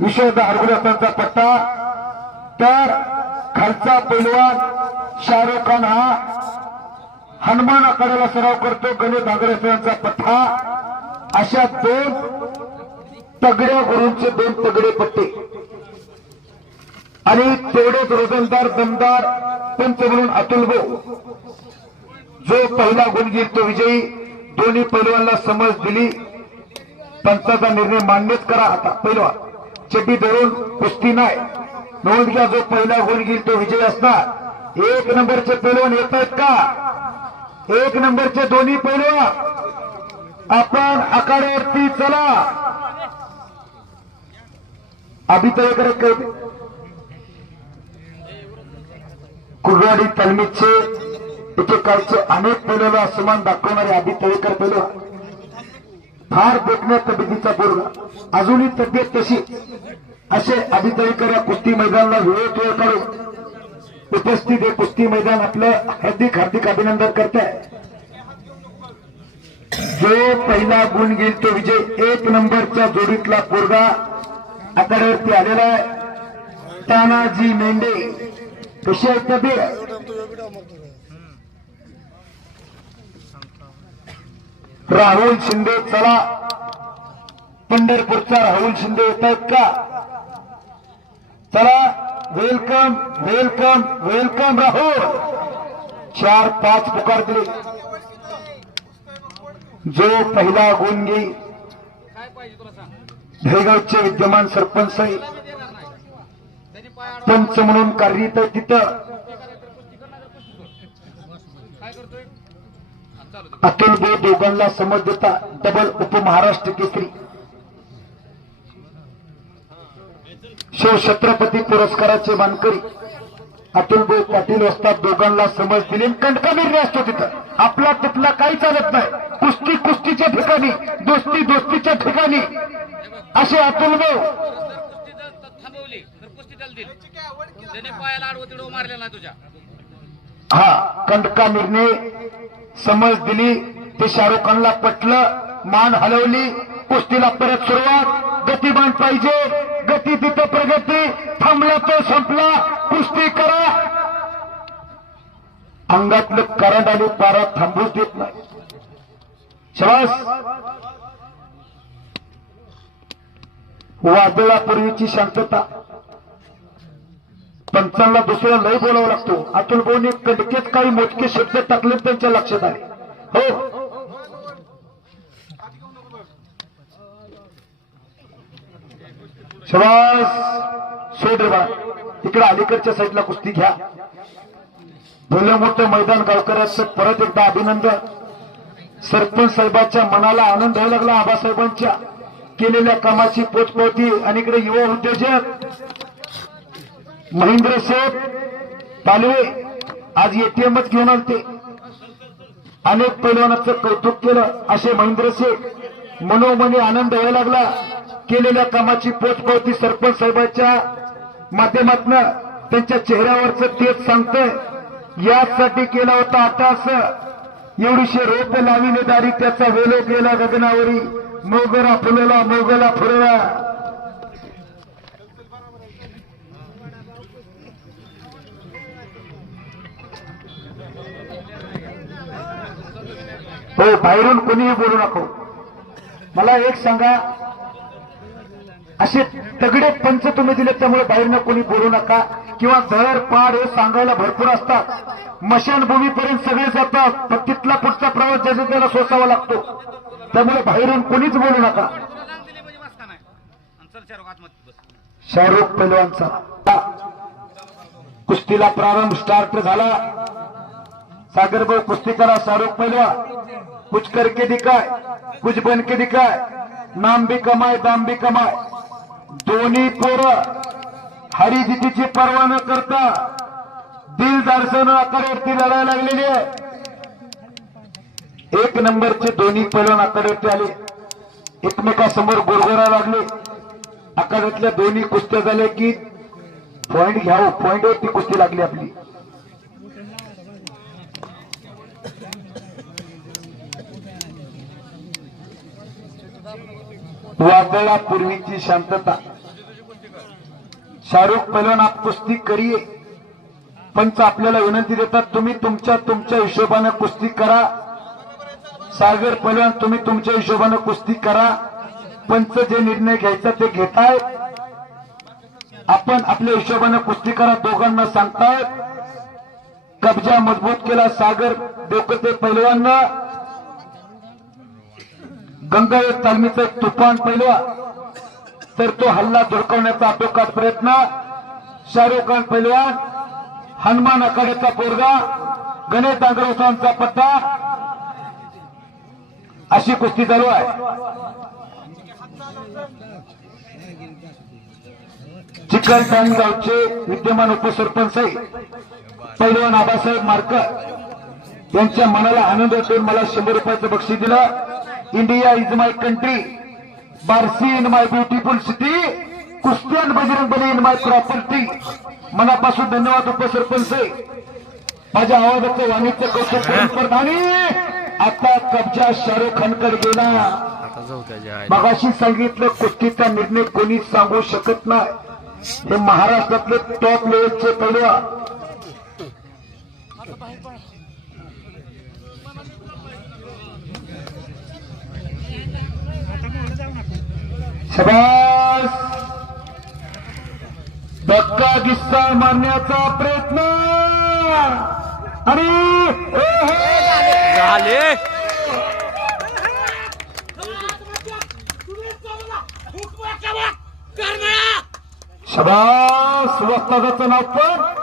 विशेष हरगुल्याचा पट्टा तर खालचा पैलवान शाहरुख खान हा हनुमान आखाड्याला सराव करतो गणेश धांगरेसरांचा पट्टा अशा दोन तगड्या गुरूंचे दोन तगडे पट्टे. आणि तेवढेच रोजंदार दमदार पंच म्हणून अतुल भाऊ. जो पहिला गुण घेईल तो विजयी दोन्ही पैलवानला समज दिली. पंचाचा निर्णय मान्यच करा आता पैलवान. चड्डी धरून कुस्ती नाही. नोंद घ्या जो पहिला होऊन घेईल तो विजय असणार. एक नंबरचे पैलवान येत आहेत का? एक नंबरचे दोन्ही पैलवान. आपण आखाड्यावरती चला. अभितळेकडे काय कुर्वाडी तालमीचे एकेकाळचे अनेक पैलवाला असमान दाखवणारे आधी तळेकर पैलवान. फार देखण्या तब्येतीचा पोरगा अजूनही तब्येत तशी असे आधी या कुस्ती मैदानाला वेळ वेळ काढून उपस्थित हे कुस्ती मैदान आपलं हार्दिक हार्दिक अभिनंदन करत आहे जो पहिला गुण घेईल तो विजय. एक नंबरच्या जोडीतला पोरगा आकड्यावरती आलेला आहे. तानाजी मेंढे. कशी आहे राहुल शिंदे चला. पंढरपूरचा राहुल शिंदे येत आहेत का? चला. Welcome welcome welcome Rahul. चार पाच पुकार दिले. जो पहिला गुणगी भेगावचे विद्यमान सरपंच आहे. पंच म्हणून कार्यरत आहे तिथं. काय करतोय अतुल बो दोघांना समज देता डबल उपमहाराष्ट्र केसरी. शिव छत्रपती पुरस्काराचे मानकरी अतुल भाऊ पाटील वस्ताद दोघांना समज दिली. कंटका असतो तिथं. आपला तिथला काही चालत नाही. कुस्ती कुस्तीच्या ठिकाणी दोस्ती दोस्तीच्या ठिकाणी. असे अतुल भाऊ. थांबवली तर कुस्ती त्याला पायाला आडवं मारलेला तुझ्या. हा कंटका मिरने समज दिली ते शाहरुख खानला पटलं मान हलवली कुस्तीला परत सुरुवात गतिमान पाहिजे गती तिथं प्रगती थांबला तो संपला कुस्ती करा. अंगातलं करंट आणि पारा थांबूच देत नाही. श्वास वादळापूर्वीची शांतता. पंचांना दुसरं लय बोलावा लागतो. अतुल भाऊनी कणकेत काही मोजके शब्द टाकले त्यांच्या लक्षात आले हो. शबास सोड रे अलीकडच्या साईडला कुस्ती घ्या. भलं मोठं मैदान गावकऱ्याचं परत एकदा अभिनंदन. सरपंच साहेबांच्या मनाला आनंद व्हायला लागला आबासाहेबांच्या केलेल्या कामाची पोचपावती. आणि इकडे युवा उद्योजक महेंद्र शेठ पालवे आज एटीएमच घेऊन आलते. अनेक पैलवानाचं कौतुक केलं. असे महेंद्र शेठ मनोमनी आनंद व्हायला लागला. केलेल्या कामाची पोचपावती सरपंच साहेबांच्या माध्यमातून त्यांच्या चेहऱ्यावरच तेच सांगतंय. यासाठी केला होता आता असं एवढीशे रोप लाविले दारी त्याचा वेलो गेला गगनावरी. मोगरा फुलला मोगला फुलला. हो बाहेरून कोणीही बोलू नको. मला एक सांगा असे तगडे पंच तुम्ही दिले त्यामुळे बाहेरनं कोणी बोलू नका. किंवा दर पाड हे सांगायला भरपूर असतात. मशानभूमीपर्यंत सगळे जातात पण तिथला पुढचा प्रवास ज्याचा त्याला सोसावा लागतो त्यामुळे बाहेरून कोणीच बोलू नका. शाहरुख पैलवानचा. कुस्तीला प्रारंभ स्टार्ट झाला. सागरभाऊ कुस्ती करा शाहरुख पैलवान. कुछ करके दिखाय कुछ बन के दिखाय नाम भी कमाय दाम भी कमाय दोन्ही पोरं हरिदितीची पर्वा न करता दिलदारसनं आकड्यावरती लढायला लागलेली आहे. एक नंबरचे दोन्ही पैलवान आकड्यावरती आले. एकमेकासमोर गोरगोरा लागले. आकारातल्या दोन्ही कुस्त्या झाल्या की पॉइंट घ्यावं पॉइंटवरती कुस्ती लागली आपली. वादळापूर्वीची शांतता. शाहरुख पहिलवान आप कुस्ती करिये पंच आपल्याला विनंती देतात तुम्ही तुमच्या तुमच्या हिशोबानं कुस्ती करा. सागर पहिलवान तुम्ही तुमच्या हिशोबानं कुस्ती करा. पंच जे निर्णय घ्यायचा ते घेताय आपण आपल्या हिशोबानं कुस्ती करा दोघांना सांगतायत. कब्जा मजबूत केला सागर डोकते पहिलवांना गंगावेद तालमीचं एक तुफान पैलवा तर तो हल्ला धुडकवण्याचा अटोकात प्रयत्न. शाहरुख खान पैलवान हनुमान आखाड्याचा पोरगा गणेश डांगरवसांचा पट्टा अशी कुस्ती चालू आहे. चिकलठाण गावचे विद्यमान उपसरपंच पैलवान आबासाहेब मारकर यांच्या मनाला आनंद असून मला शंभर रुपयाचं बक्षीस दिलं. India is my country Barshi in my beautiful city कुस्त्यान Bajrang Bali in my property मनापासून धन्यवाद उपसरपंच माझ्या आवाजाचं वाणिज्य कौतुक करून आता कब्जा शाहरुख खानकडे गेला मगाशी सांगितलं कुस्तीचा निर्णय कोणीच सांगू शकत नाही हे महाराष्ट्रातले टॉप लेवलचे पैलवा शबास! धक्का गिस्सा मारण्याचा प्रयत्न! आणि! झाले. शबास! वस्तादाचं नाव पण